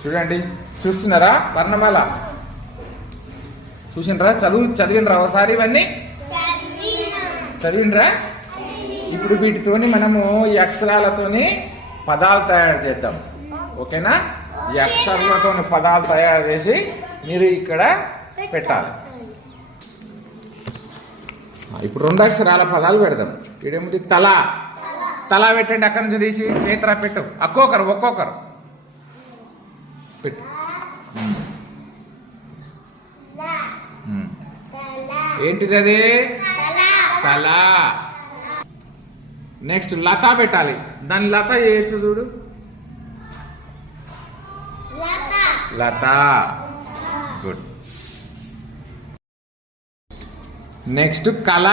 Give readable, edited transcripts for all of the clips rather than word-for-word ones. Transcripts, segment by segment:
చూడండి, చూస్తున్నారా? వర్ణమాల చూసినరా? చదివినరా ఒకసారి? ఇవన్నీ చదివినరా? ఇప్పుడు వీటితోని మనము ఈ అక్షరాలతోని పదాలు తయారు చేద్దాం. ఓకేనా? ఈ అక్షరాలతో పదాలు తయారు చేసి మీరు ఇక్కడ పెట్టాలి. ఇప్పుడు 2 అక్షరాల పదాలు పెడదాం. ఇదేముంది? తల. తల పెట్టండి. అక్కడి నుంచి తీసి చేతిరా పెట్టు. ఒక్కొక్కరు పెట్టు. ఏంటిది అది? తల. నెక్స్ట్ లత పెట్టాలి. దాని లత చేయొచ్చు చూడు. లత. గుడ్. నెక్స్ట్ కళ.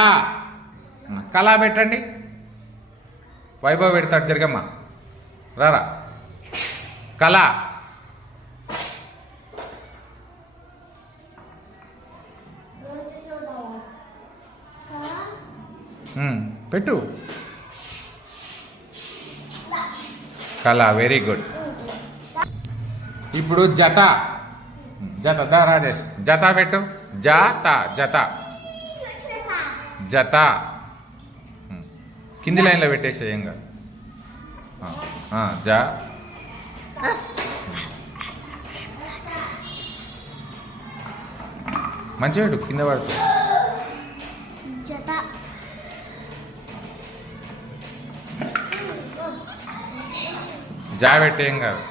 కళ పెట్టండి. వైభవ్ పెడతాడు. జరగమ్మ రారా. కళ. పెట్టు. కళ. Very good. ఇప్పుడు జత. దా రాజేష్. జత పెట్టు. జత. జత కింది లైన్లో పెట్టేసేయంగా. మంచిగా పెట్టు. కింద పడుతుంది. జా పెట్టేయం కాదు.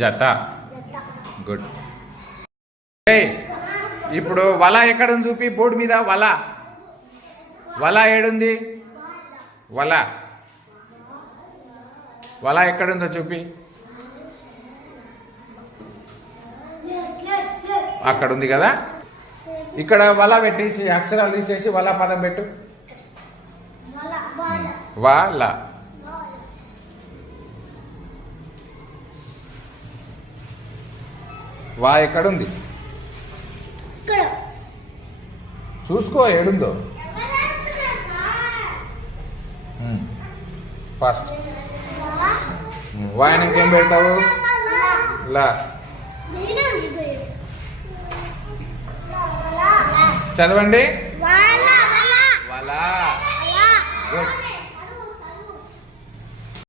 జత. గుడ్. ఇప్పుడు వల ఎక్కడుంది చూపి బోర్డు మీద. వల ఏడుంది? వల ఎక్కడుందో చూపి. అక్కడ ఉంది కదా. ఇక్కడ వల పెట్టేసి అక్షరాలు తీసేసి వల పదం పెట్టు. వల. వా ఎక్కడుంది చూసుకో. ఏడుందో ఫస్ట్. వాయన ఇంకేం పెడతావు? లా. చదవండి. వల. గుడ్.